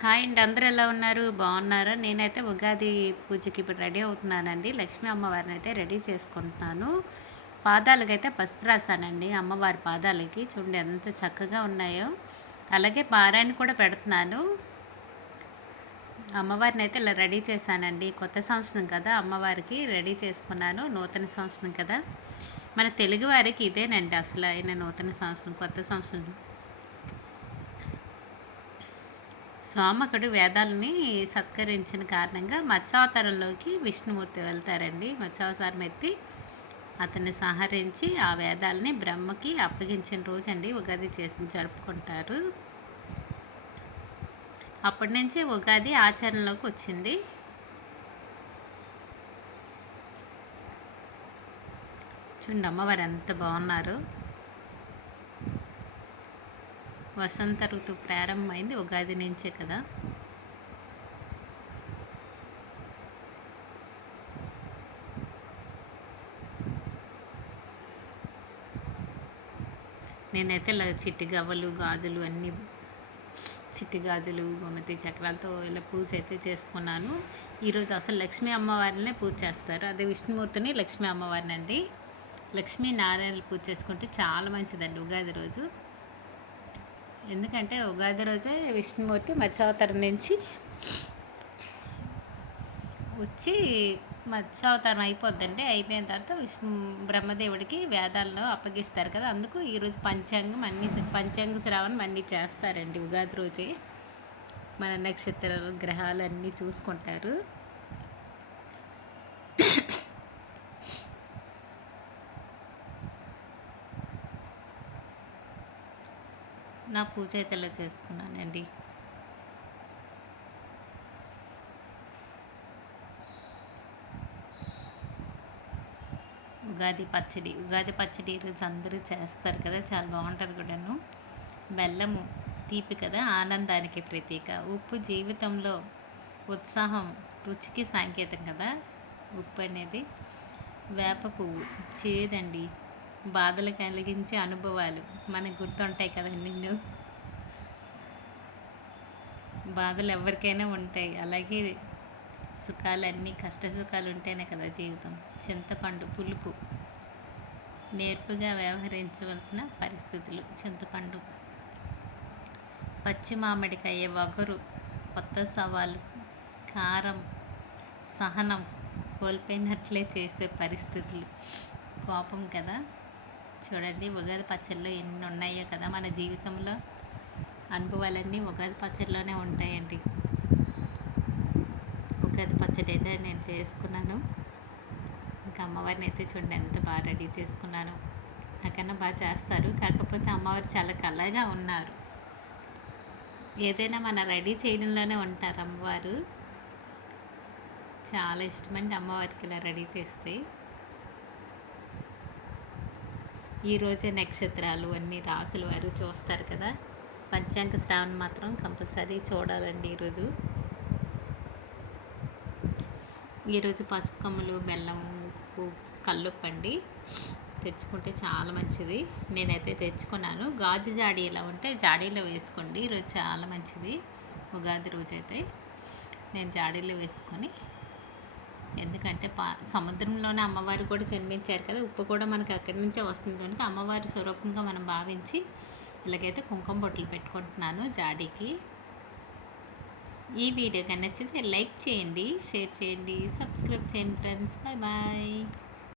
Hi అండి అందరూ ఎలా ఉన్నారు? బాగున్నారా? నేనైతే ఉగాది పూజకి ఇప్పుడు రెడీ అవుతున్నానండి. లక్ష్మీ అమ్మవారిని అయితే రెడీ చేసుకుంటున్నాను. పాదాలకైతే పసుపు రాసానండి అమ్మవారి పాదాలకి. చూడండి ఎంత చక్కగా ఉన్నాయో. అలాగే పారాయణ కూడా పెడుతున్నాను. అమ్మవారిని అయితే ఇలా రెడీ చేశానండి. కొత్త సంవత్సరం కదా అమ్మవారికి రెడీ చేసుకున్నాను. నూతన సంవత్సరం కదా. మన తెలుగువారికి ఇదేనండి అసలు అయిన నూతన సంవత్సరం కొత్త సంవత్సరం. సోమకుడు వేదాలని సత్కరించిన కారణంగా మత్స్యావతారంలోకి విష్ణుమూర్తి వెళ్తారండి. మత్స్యావతారం ఎత్తి అతన్ని సంహరించి ఆ వేదాలని బ్రహ్మకి అప్పగించిన రోజు అండి ఉగాది చేసి జరుపుకుంటారు. అప్పటి నుంచే ఉగాది ఆచరణలోకి వచ్చింది. చూడండి అమ్మవారు ఎంత బాగున్నారు. వసంత ఋతువు ప్రారంభమైంది ఉగాది నుంచే కదా? నేనైతే ఇలా చిట్టి గవ్వలు గాజులు అన్నీ చిట్టి గాజులు గోమతి చక్రాలతో ఇలా పూజ అయితే చేసుకున్నాను. ఈరోజు అసలు లక్ష్మీ అమ్మవారినే పూజ చేస్తారు. అదే విష్ణుమూర్తిని లక్ష్మీ అమ్మవారిని అండి లక్ష్మీ నారాయణ పూజ చేసుకుంటే చాలా మంచిదండి ఉగాది రోజు. ఎందుకంటే ఉగాది రోజే విష్ణుమూర్తి మత్స్యావతారం నుంచి వచ్చి మత్స్యావతారం అయిపోద్దండి అయిపోయిన తర్వాత విష్ణు బ్రహ్మదేవుడికి వేదాలను అప్పగిస్తారు కదా. అందుకు ఈరోజు పంచాంగం అన్ని పంచాంగ శ్రావణం అన్నీ చేస్తారండి ఉగాది రోజే. మన నక్షత్రాలు గ్రహాలు అన్నీ చూసుకుంటారు. నా పూజ అయితే ఇలా చేసుకున్నానండి. ఉగాది పచ్చడి ఉగాది పచ్చడి ఈరోజు అందరూ చేస్తారు కదా చాలా బాగుంటుంది కూడాను. బెల్లము తీపి కదా ఆనందానికి ప్రతీక. ఉప్పు జీవితంలో ఉత్సాహం రుచికి సాంకేతం కదా ఉప్పు అనేది. వేప పువ్వు చేదండి. బాధలు కలిగించే అనుభవాలు మనకు గుర్తుంటాయి కదండి నువ్వు బాధలు ఎవరికైనా ఉంటాయి. అలాగే సుఖాలన్నీ కష్ట సుఖాలు ఉంటేనే కదా జీవితం. చింతపండు పులుపు. నేర్పుగా వ్యవహరించవలసిన పరిస్థితులు. చింతపండు. పచ్చి మామిడికాయ వగరు. కొత్త సవాలు. కారం. సహనం. కోల్పోయినట్లే చేసే పరిస్థితులు. కోపం కదా? చూడండి ఉగాది పచ్చళ్ళు ఎన్ని ఉన్నాయో కదా మన జీవితంలో. అనుభవాలన్నీ ఉగాది పచ్చడిలోనే ఉంటాయండి. ఉగాది పచ్చడి అయితే నేను చేసుకున్నాను. ఇంకా అమ్మవారిని అయితే చూడండి ఎంత బాగా రెడీ చేసుకున్నాను. నాకన్నా బాగా చేస్తారు. కాకపోతే అమ్మవారు చాలా కళగా ఉన్నారు. ఏదైనా మన రెడీ చేయడంలోనే ఉంటారు అమ్మవారు. చాలా ఇష్టమండి అమ్మవారికి ఇలా రెడీ చేస్తే. ఈరోజే నక్షత్రాలు అన్ని రాసులు వారు చూస్తారు కదా. పంచాంగ శ్రావణం మాత్రం కంపల్సరీ చూడాలండి ఈరోజు. ఈరోజు పసుపు కమ్ములు బెల్లం ఉప్పు కల్లుప్పండి. తెచ్చుకుంటే చాలా మంచిది. నేనైతే తెచ్చుకున్నాను. గాజు జాడీ ఎలా ఉంటే జాడీలో వేసుకోండి. ఈరోజు చాలా మంచిది. ఉగాది రోజైతే నేను జాడీలో వేసుకొని ఎందుకంటే పా సముద్రంలోనే అమ్మవారు కూడా జన్మించారు కదా ఉప్పు కూడా మనకి అక్కడి నుంచే వస్తుంది. కనుక అమ్మవారి స్వరూపంగా మనం భావించి ఇలాగైతే కుంకుమ బొట్టలు పెట్టుకుంటున్నాను జాడీకి. ఈ వీడియో కానీ నచ్చితే లైక్ చేయండి షేర్ చేయండి సబ్స్క్రైబ్ చేయండి ఫ్రెండ్స్. Bye bye.